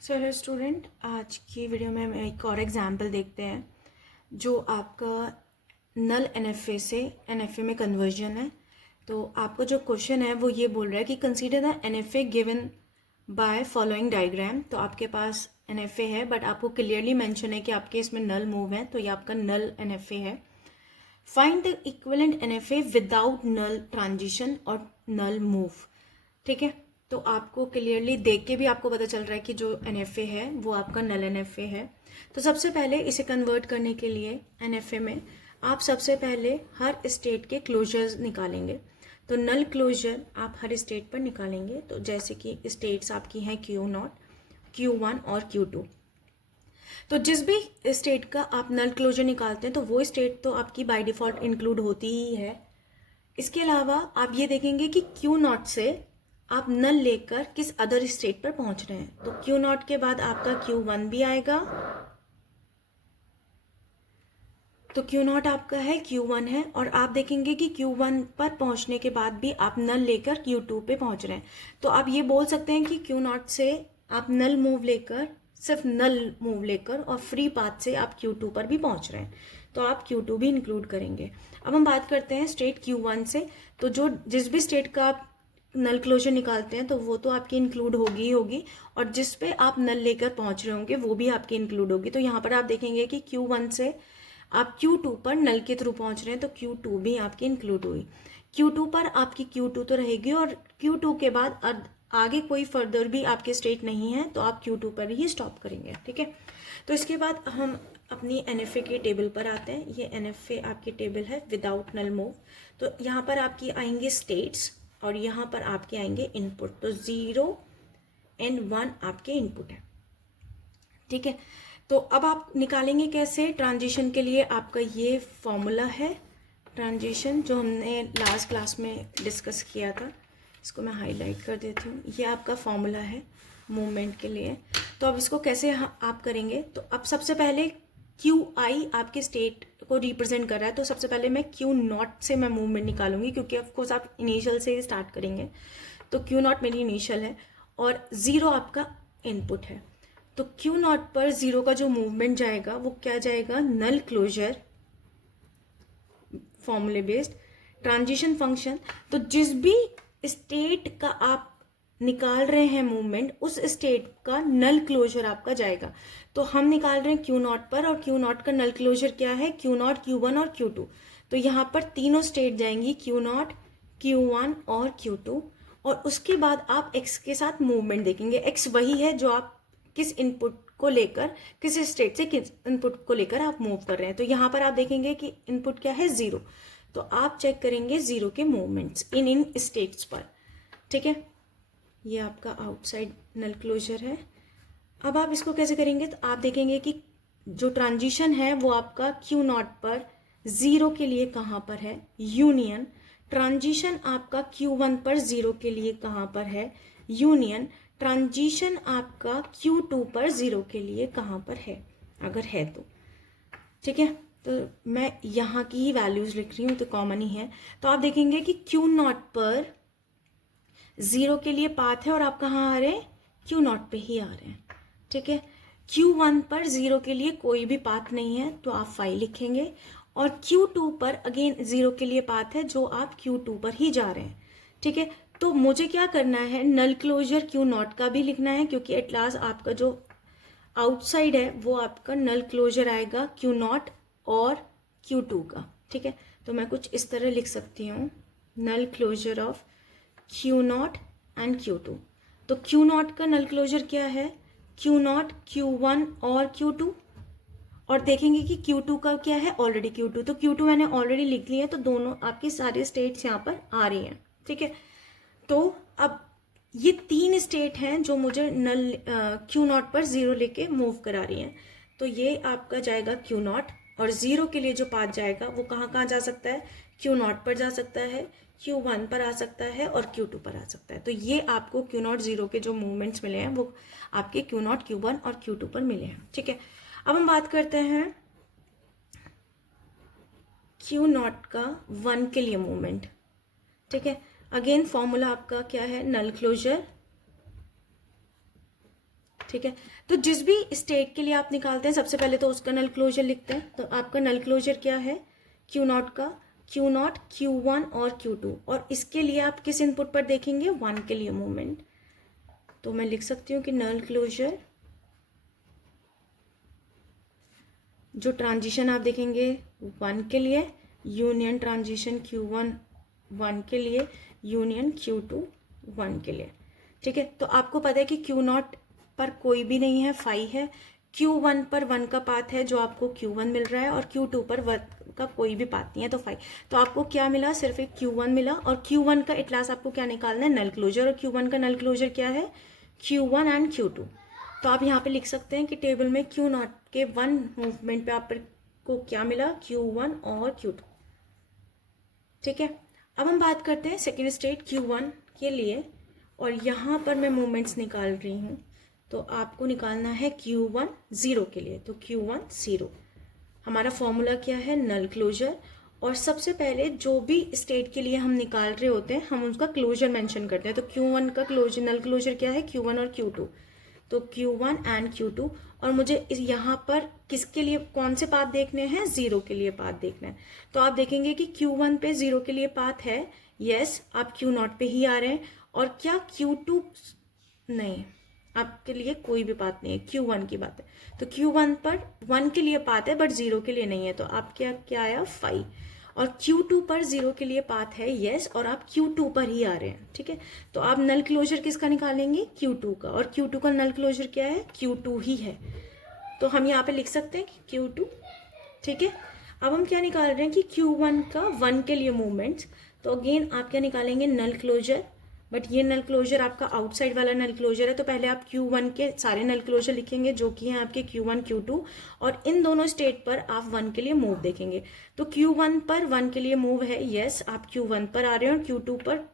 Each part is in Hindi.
सो हेलो स्टूडेंट, आज की वीडियो में हम एक और एग्जांपल देखते हैं जो आपका नल एनएफए से एनएफए में कन्वर्जन है। तो आपको जो क्वेश्चन है वो ये बोल रहा है कि consider the NFA given by following diagram. तो आपके पास एनएफए है बट आपको क्लियरली मेंशन है कि आपके इसमें नल मूव है, तो ये आपका नल एनएफए है। Find the equivalent NFA without null transition और नल मूव। ठीक है, तो आपको क्लियरली देख के भी आपको पता चल रहा है कि जो एनएफए है वो आपका नल एनएफए है। तो सबसे पहले इसे कन्वर्ट करने के लिए एनएफए में आप सबसे पहले हर स्टेट के क्लोजर्स निकालेंगे। तो नल क्लोजर आप हर स्टेट पर निकालेंगे। तो जैसे कि स्टेट्स आपकी हैं Q0, Q1 और Q2। तो जिस भी स्टेट का आप नल क्लोजर निकालते हैं तो वो स्टेट तो आपकी बाय डिफ़ॉल्ट इंक्लूड होती ही है। इसके अलावा आप ये देखेंगे कि Q0 से आप नल लेकर किस अदर स्टेट पर पहुंच रहे हैं। तो Q0 के बाद आपका Q1 भी आएगा, तो Q0 आपका है, Q1 है, और आप देखेंगे कि Q1 पर पहुंचने के बाद भी आप नल लेकर Q2 पे पहुंच रहे हैं। तो आप ये बोल सकते हैं कि Q0 से आप नल मूव लेकर, सिर्फ नल मूव लेकर और फ्री पाथ से आप Q2 पर भी पहुंच रहे हैं, तो आप Q2 भी इंक्लूड करेंगे। अब हम बात करते हैं स्टेट Q1 से। तो जो जिस भी स्टेट का आप नल क्लोजर निकालते हैं तो वो तो आपकी इंक्लूड होगी ही होगी, और जिस पे आप नल लेकर पहुंच रहे होंगे वो भी आपकी इंक्लूड होगी। तो यहाँ पर आप देखेंगे कि Q1 से आप Q2 पर नल के थ्रू पहुंच रहे हैं तो Q2 भी आपकी इंक्लूड हुई। Q2 पर आपकी Q2 तो रहेगी, और Q2 के बाद आगे कोई फर्दर भी आपके स्टेट नहीं है तो आप Q2 पर ही स्टॉप करेंगे। ठीक है, तो इसके बाद हम अपनी NFA के टेबल पर आते हैं। ये NFA आपकी टेबल है विदाउट नल मूव। तो यहाँ पर आपकी आएंगे स्टेट्स और यहाँ पर आपके आएंगे इनपुट। तो 0 और 1 आपके इनपुट है। ठीक है, तो अब आप निकालेंगे कैसे ट्रांजिशन के लिए। आपका ये फॉर्मूला है ट्रांजिशन जो हमने लास्ट क्लास में डिस्कस किया था। इसको मैं हाईलाइट कर देती हूँ। ये आपका फॉर्मूला है मूवमेंट के लिए। तो अब इसको कैसे आप करेंगे, तो अब सबसे पहले QI आपके स्टेट को रिप्रेजेंट कर रहा है, तो सबसे पहले मैं Q0 से मैं मूवमेंट निकालूंगी, क्योंकि ऑफकोर्स आप इनिशियल से ही स्टार्ट करेंगे। तो Q0 मेरी इनिशियल है और 0 आपका इनपुट है। तो Q0 पर 0 का जो मूवमेंट जाएगा वो क्या जाएगा, नल क्लोजर फॉर्मूले बेस्ड ट्रांजिशन फंक्शन। तो जिस भी स्टेट का आप निकाल रहे हैं मूवमेंट, उस स्टेट का नल क्लोजर आपका जाएगा। तो हम निकाल रहे हैं Q0 पर, और Q0 का नल क्लोजर क्या है, Q0, Q1 और Q2। तो यहाँ पर तीनों स्टेट जाएंगी, Q0, Q1 और Q2। और उसके बाद आप x के साथ मूवमेंट देखेंगे। x वही है जो आप किस इनपुट को लेकर, किस स्टेट से किस इनपुट को लेकर आप मूव कर रहे हैं। तो यहाँ पर आप देखेंगे कि इनपुट क्या है, 0। तो आप चेक करेंगे 0 के मूवमेंट्स इन स्टेट्स पर। ठीक है, ये आपका आउटसाइड नल क्लोजर है। अब आप इसको कैसे करेंगे, तो आप देखेंगे कि जो ट्रांजिशन है वो आपका Q0 पर 0 के लिए कहाँ पर है, यूनियन। ट्रांजिशन आपका Q1 पर 0 के लिए कहाँ पर है, यूनियन। ट्रांजिशन आपका Q2 पर 0 के लिए कहाँ पर है, अगर है तो। ठीक है, तो मैं यहाँ की ही वैल्यूज लिख रही हूँ तो कॉमन ही है। तो आप देखेंगे कि Q0 पर 0 के लिए पाथ है और आप कहाँ आ रहे हैं, Q0 पे ही आ रहे हैं। ठीक है, Q1 पर 0 के लिए कोई भी पाथ नहीं है तो आप 5 लिखेंगे, और Q2 पर अगेन 0 के लिए पाथ है जो आप Q2 पर ही जा रहे हैं। ठीक है, तो मुझे क्या करना है, नल क्लोजर Q0 का भी लिखना है, क्योंकि एट लास्ट आपका जो आउटसाइड है वो आपका नल क्लोजर आएगा Q0 और Q2 का। ठीक है, तो मैं कुछ इस तरह लिख सकती हूँ, नल closure of Q0 and Q2। तो Q0 का नल क्लोजर क्या है, Q0, Q1 और Q2। और देखेंगे कि Q2 का क्या है, ऑलरेडी Q2। तो Q2 मैंने ऑलरेडी लिख लिया है, तो दोनों आपकी सारे स्टेट्स यहाँ पर आ रही हैं। ठीक है, तो अब ये 3 स्टेट हैं जो मुझे नल Q0 पर 0 लेके मूव करा रही हैं। तो ये आपका जाएगा Q0, और 0 के लिए जो पाथ जाएगा वो कहाँ कहाँ जा सकता है, Q0 पर जा सकता है, Q1 पर आ सकता है और Q2 पर आ सकता है। तो ये आपको Q0 0 के जो मूवमेंट्स मिले हैं वो आपके Q0, Q1 और Q2 पर मिले हैं। ठीक है, अब हम बात करते हैं Q0 का 1 के लिए मूवमेंट। ठीक है, अगेन फॉर्मूला आपका क्या है, नल क्लोजर ठीक है। तो जिस भी स्टेट के लिए आप निकालते हैं सबसे पहले तो उसका नल क्लोजर लिखते हैं। तो आपका नल क्लोजर क्या है, क्यू नॉट का क्यू नॉट, क्यू वन और क्यू टू। और इसके लिए आप किस इनपुट पर देखेंगे, वन के लिए मूवमेंट। तो मैं लिख सकती हूँ कि नल क्लोजर जो ट्रांजिशन आप देखेंगे वन के लिए, union transition Q one one के लिए, यूनियन क्यू टू वन के लिए। ठीक है। तो आपको पता है कि क्यू नॉट पर कोई भी नहीं है, फाई है। क्यू वन पर वन का पाथ है जो आपको क्यू वन मिल रहा है, और क्यू टू पर वन का कोई भी पाथ नहीं है तो फाई। तो आपको क्या मिला, सिर्फ एक क्यू वन मिला। और क्यू वन का एट लास्ट आपको क्या निकालना है, नल क्लोजर। और क्यू वन का नल क्लोजर क्या है, Q one and Q two. तो आप यहाँ पे लिख सकते हैं कि टेबल में क्यू नॉट के वन मूवमेंट पे आपको क्या मिला, क्यू वन और क्यू टू। ठीक है। अब हम बात करते हैं सेकेंड स्टेट क्यू वन के लिए, और यहाँ पर मैं मूवमेंट्स निकाल रही हूँ। तो आपको निकालना है क्यू वन जीरो के लिए। तो क्यू वन जीरो, हमारा फॉर्मूला क्या है, नल क्लोजर। और सबसे पहले जो भी स्टेट के लिए हम निकाल रहे होते हैं हम उसका क्लोजर मेंशन करते हैं। तो क्यू वन का क्लोजर, नल क्लोजर क्या है, क्यू वन और क्यू टू। तो Q one and Q two. और मुझे यहाँ पर किसके लिए कौन से पाथ देखने हैं, जीरो के लिए पाथ देखना है। तो आप देखेंगे कि क्यू वन पे जीरो के लिए पाथ है, यस आप क्यू नॉट पे ही आ रहे हैं। और क्या क्यू टू, नहीं आपके लिए कोई भी पाथ नहीं है, क्यू वन की बात है। तो क्यू वन पर वन के लिए पाथ है बट जीरो के लिए नहीं है, तो आप क्या आया, फाइव। और क्यू टू पर जीरो के लिए पाथ है, यस, और आप क्यू टू पर ही आ रहे हैं। ठीक है। तो आप नल क्लोजर किसका निकालेंगे, क्यू टू का। और क्यू टू का नल क्लोजर क्या है, क्यू टू ही है। तो हम यहाँ पे लिख सकते हैं कि क्यू टू। ठीक है। अब हम क्या निकाल रहे हैं कि क्यू वन का वन के लिए मूवमेंट्स। तो अगेन आप क्या निकालेंगे, नल क्लोजर। बट ये नल क्लोजर आपका आउटसाइड वाला नल क्लोजर है, तो पहले आप Q1 के सारे नल क्लोजर लिखेंगे जो कि हैं आपके Q1 Q2, और इन दोनों स्टेट पर आप वन के लिए मूव देखेंगे। तो Q1 पर वन के लिए मूव है, यस आप Q1 पर आ रहे हैं, और Q2 पर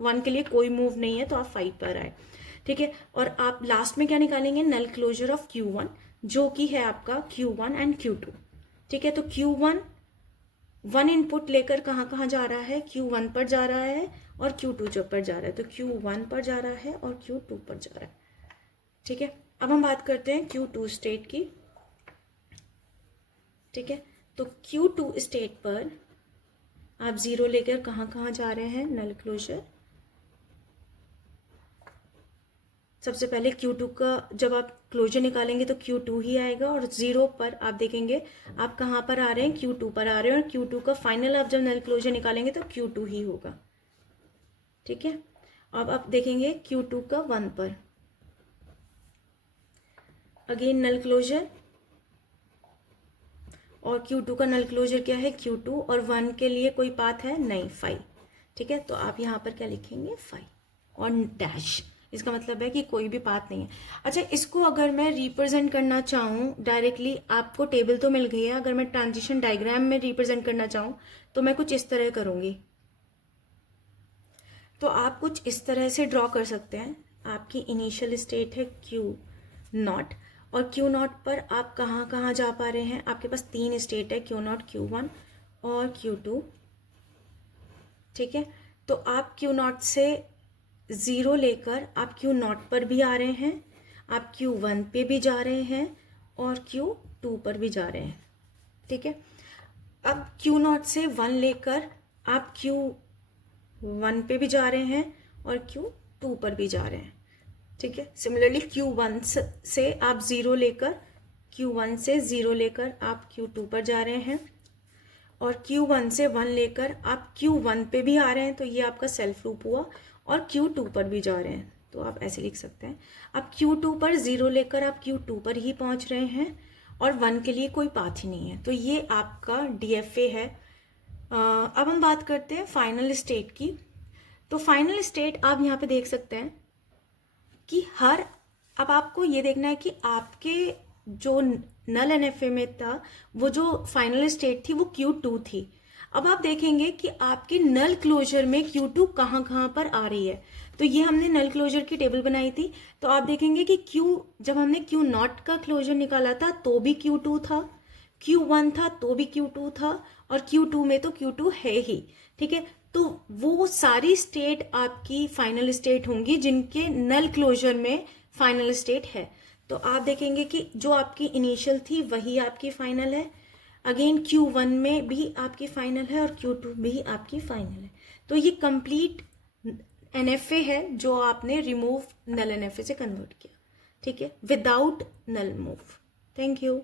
वन के लिए कोई मूव नहीं है तो आप 5 पर आए। ठीक है। और आप लास्ट में क्या निकालेंगे, नल क्लोजर ऑफ Q1 जो कि है आपका Q1 एंड Q2। ठीक है। तो Q1 वन इनपुट लेकर कहाँ कहाँ जा रहा है, Q1 पर जा रहा है और Q2 जो पर जा रहा है। तो Q1 पर जा रहा है और Q2 पर जा रहा है। ठीक है। अब हम बात करते हैं Q2 स्टेट की। ठीक है। तो Q2 स्टेट पर आप जीरो लेकर कहाँ कहाँ जा रहे हैं, नल क्लोजर। सबसे पहले Q2 का जब आप क्लोजर निकालेंगे तो Q2 ही आएगा, और जीरो पर आप देखेंगे आप कहाँ पर आ रहे हैं, Q2 पर आ रहे हैं, और Q2 का फाइनल आप जब नल क्लोजर निकालेंगे तो Q2 ही होगा। ठीक है। अब आप देखेंगे Q2 का वन पर, अगेन नल क्लोजर, और Q2 का नल क्लोजर क्या है, Q2, और वन के लिए कोई पाथ है नहीं, 5। ठीक है। तो आप यहाँ पर क्या लिखेंगे, 5 और डैश। इसका मतलब है कि कोई भी पाथ नहीं है। अच्छा, इसको अगर मैं रिप्रेजेंट करना चाहूँ डायरेक्टली, आपको टेबल तो मिल गई है, अगर मैं ट्रांजिशन डायग्राम में रिप्रेजेंट करना चाहूँ तो मैं कुछ इस तरह करूँगी। तो आप कुछ इस तरह से ड्रॉ कर सकते हैं। आपकी इनिशियल स्टेट है Q नॉट, और Q नॉट पर आप कहाँ कहाँ जा पा रहे हैं, आपके पास तीन स्टेट है, Q नॉट, Q1 और Q2। ठीक है। तो आप Q नॉट से ज़ीरो लेकर आप Q नॉट पर भी आ रहे हैं, आप Q1 पे भी जा रहे हैं, और Q2 पर भी जा रहे हैं। ठीक है। अब Q नॉट से वन लेकर आप Q1 पे भी जा रहे हैं और Q2 पर भी जा रहे हैं। ठीक है। सिमिलरली Q1 से आप ज़ीरो लेकर, Q1 से ज़ीरो लेकर आप Q2 पर जा रहे हैं, और Q1 से वन लेकर आप Q1 पे भी आ रहे हैं, तो ये आपका सेल्फ लूप हुआ, और Q2 पर भी जा रहे हैं। तो आप ऐसे लिख सकते हैं, अब Q2 पर ज़ीरो लेकर आप Q2 पर ही पहुंच रहे हैं, और वन के लिए कोई पाथ ही नहीं है। तो ये आपका DFA है। अब हम बात करते हैं फाइनल स्टेट की। तो फाइनल स्टेट आप यहाँ पे देख सकते हैं कि अब आपको ये देखना है कि आपके जो नल NFA में था वो जो फाइनल स्टेट थी वो Q2 थी। अब आप देखेंगे कि आपके नल क्लोजर में Q2 कहाँ कहाँ पर आ रही है। तो ये हमने नल क्लोजर की टेबल बनाई थी। तो आप देखेंगे कि जब हमने Q नॉट का क्लोजर निकाला था तो भी Q2 था, Q1 था तो भी Q2 था, और Q2 में तो Q2 है ही। ठीक है। तो वो सारी स्टेट आपकी फाइनल स्टेट होंगी जिनके नल क्लोजर में फाइनल स्टेट है। तो आप देखेंगे कि जो आपकी इनिशियल थी वही आपकी फाइनल है। अगेन Q1 में भी आपकी फाइनल है और Q2 भी आपकी फाइनल है। तो ये कंप्लीट NFA है जो आपने रिमूव नल NFA से कन्वर्ट किया, ठीक है, without null move. Thank you.